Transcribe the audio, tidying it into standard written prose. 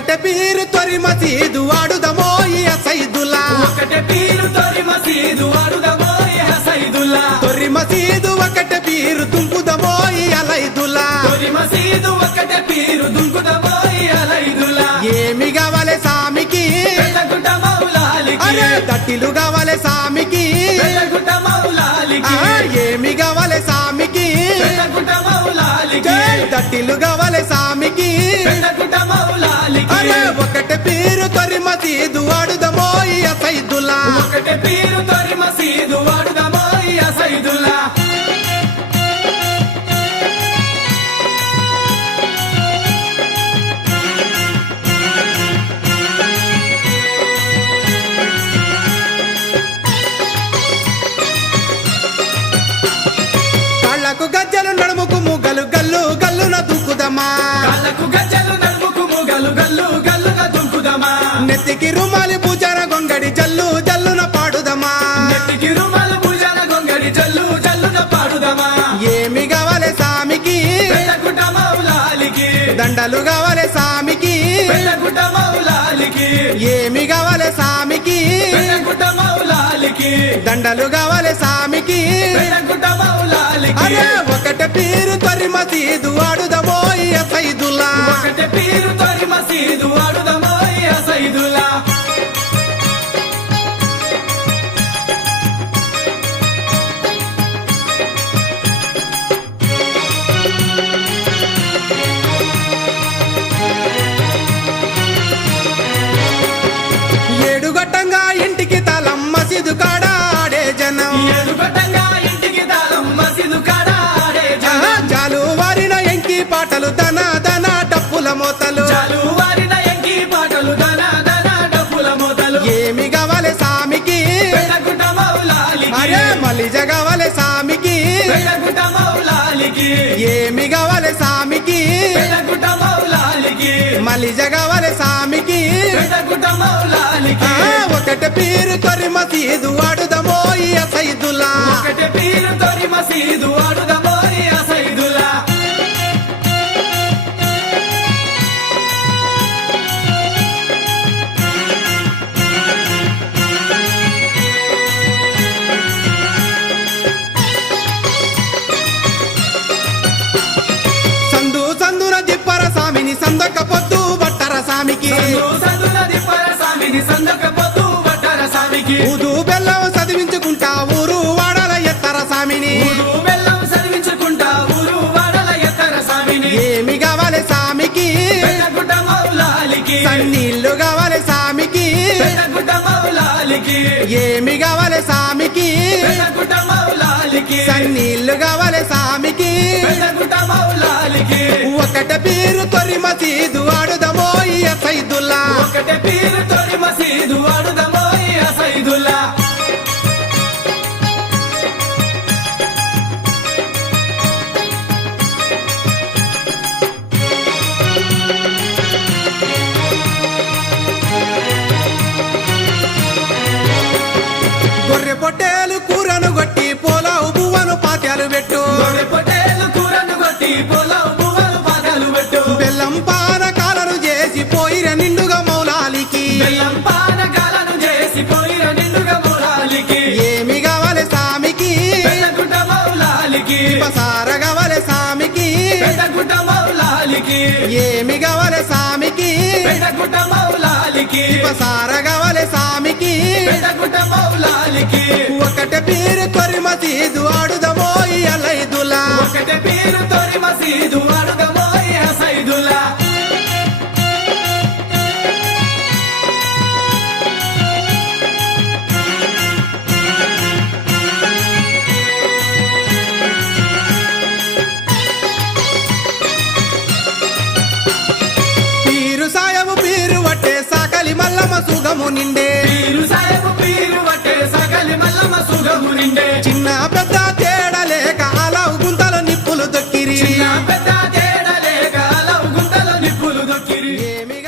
ఒకటే పీరు తొరి మసీదు వాడుదమో ఈ సైదుల్లా ఒకటే పీరు తొరి మసీదు వాడుదమో ఈ సైదుల్లా తొరి మసీదు ఒకటే పీరు తుంకుదమో ఈ అలైదుల్లా తొరి మసీదు ఒకటే పీరు దుంకుదమో ఈ అలైదుల్లా ఏమి కావాలి సామికి పెద్దగుట్ట మౌలాలికి అరే దట్టిలు కావాలి సామికి పెద్దగుట్ట మౌలాలికి ఏమి కావాలి సామికి పెద్దగుట్ట మౌలాలికి దట్టిలు కావాలి సామికి పెద్దగుట్ట మౌలాలికి అరే ఒకటే పీరు తొరి మసీదు వాడుదమో ఈ సైదుల్లా ఒకటే పీరు తొరి మసీదు వాడుదమో ఈ సైదుల్లా కాళ్ళకు గజ్జలు నడుముకు ముగ్గలు గల్లు గల్లున దుక్కుదమా కాళ్ళకు గజ్జలు నడుముకు మూగలు గల్లు గల్లున దుంకుదమా నెత్తికి రుమాలి పూజార గొంగడి జల్లు జల్లున పాడుదమా నెత్తికి రుమాలు పూజన గొంగడి జల్లు జల్లున పాడుదమా ఏమి కావాలి సామికి పెద్దగుట్ట మౌలాలికి దండలు కావాలి సామికి పెద్దగుట్ట మౌలాలికి ఏమి కావాలి సామికి పెద్దగుట్ట మౌలాలికి దండలు కావాలి సామికి పెద్దగుట్ట మౌలాలికి అరే ఒకటే పీరు తొరి మసీదు వాడుదమో ఈ సైదుల్లా ఒకటే పీరు తొరి మసీదు వాడుదమో ఈ సైదుల్లా ఏడుగట్టంగా ఇంటికి తలం మసీదు కాడ ఆడే జనం ఎదుగటంగా ఇంటికి తాళం మసీదు కాడ ఆడే జనం. చాలు వారిన ఎంకి పాటలు దన దన డప్పుల మోతలు చాలు వారిన ఎంకి పాటలు దన దన డప్పుల మోతలు ఏమి కావాలి సామికి పెద్దగుట్ట మౌలాలికి అరే మలిజ కావాలి సామికి పెద్దగుట్ట మౌలాలికి ఏమి కావాలి సామికి పెద్దగుట్ట మౌలాలికి మలిజ కావాలి సామికి పెద్దగుట్ట మౌలాలికి ఒకటే పీరు తొరి మసీదు వాడుదమో ఈ సైదుల్లా ఒకటే పీరు తొరి మసీదు వాడుదమో ఈ సైదుల్లా సందు సందున దిప్పర సామిని సందొక్క పొద్దు బట్టర సామికి సందు సందున దిప్పర సామిని సందక పొద్దు వడ్డర సామికి ఊదు బెల్లం చదివించుకుంటా ఊరు వాడల ఎత్తర సామిని ఊరు బెల్లం చదివించుకుంటా ఊరు వాడల ఎత్తర సామిని ఏమి కావాలి సామికి పెద్దగుట్ట మౌలాలికి సన్నీళ్ళు కావాలి సామికి పెద్దగుట్ట మౌలాలికి ఏమి కావాలి సామికి పెద్దగుట్ట మౌలాలికి సన్నీళ్ళు కావాలి సామికి పెద్దగుట్ట మౌలాలికి ఒకటే పీరు తొరి మసీదు వాడుదమో ఈ సైదుల్లా ఒకటే పీరు తొరి మసీదు వాడుదమో ఈ సైదుల్లా గొర్రె పొట్టేలు కూరను కొట్టి పోలావు బువ్వను పాత్యాలు పెట్టు గొర్రె పొట్టేలు కూరను కొట్టి పొలం పువ్వులు పాదాలు పెట్టు బెల్లం పానకాలను చేసి పోయిర నిండుగా మౌలాలికి బెల్లం పానకాలను చేసి పోయిన నిండుగా మౌలాలికి ఏమి కావాలి సామికి పెద్దగుట్ట మౌలాలికి పసార కావాలి సామికి పెద్దగుట్ట మౌలాలికి ఏమి కావాలి సామికి పెద్దగుట్ట మౌలాలికి పసార కావాలి సామికి పెద్దగుట్ట మౌలాలికి ఒకటే పీరు తొరి మసీదు ఆడుదమో ఈ అలైదుల్లా ఒకటే పీరు తొరి మసీదు వాడుదమో ఈ సైదుల్లా పీరు సాయము పీరు వట్టే సాకలి మల్లమ సుగము నిండే పీరు సాయబు పీరు వట్టే సగలి మల్లమ్మ సుగము నిండే చిన్న పెద్ద తేడా లేక అలవు గుంతల నిప్పులు దొక్కిరి చిన్న పెద్ద తేడా లేక అలవు గుంతల నిప్పులు దొక్కిరి ఏమి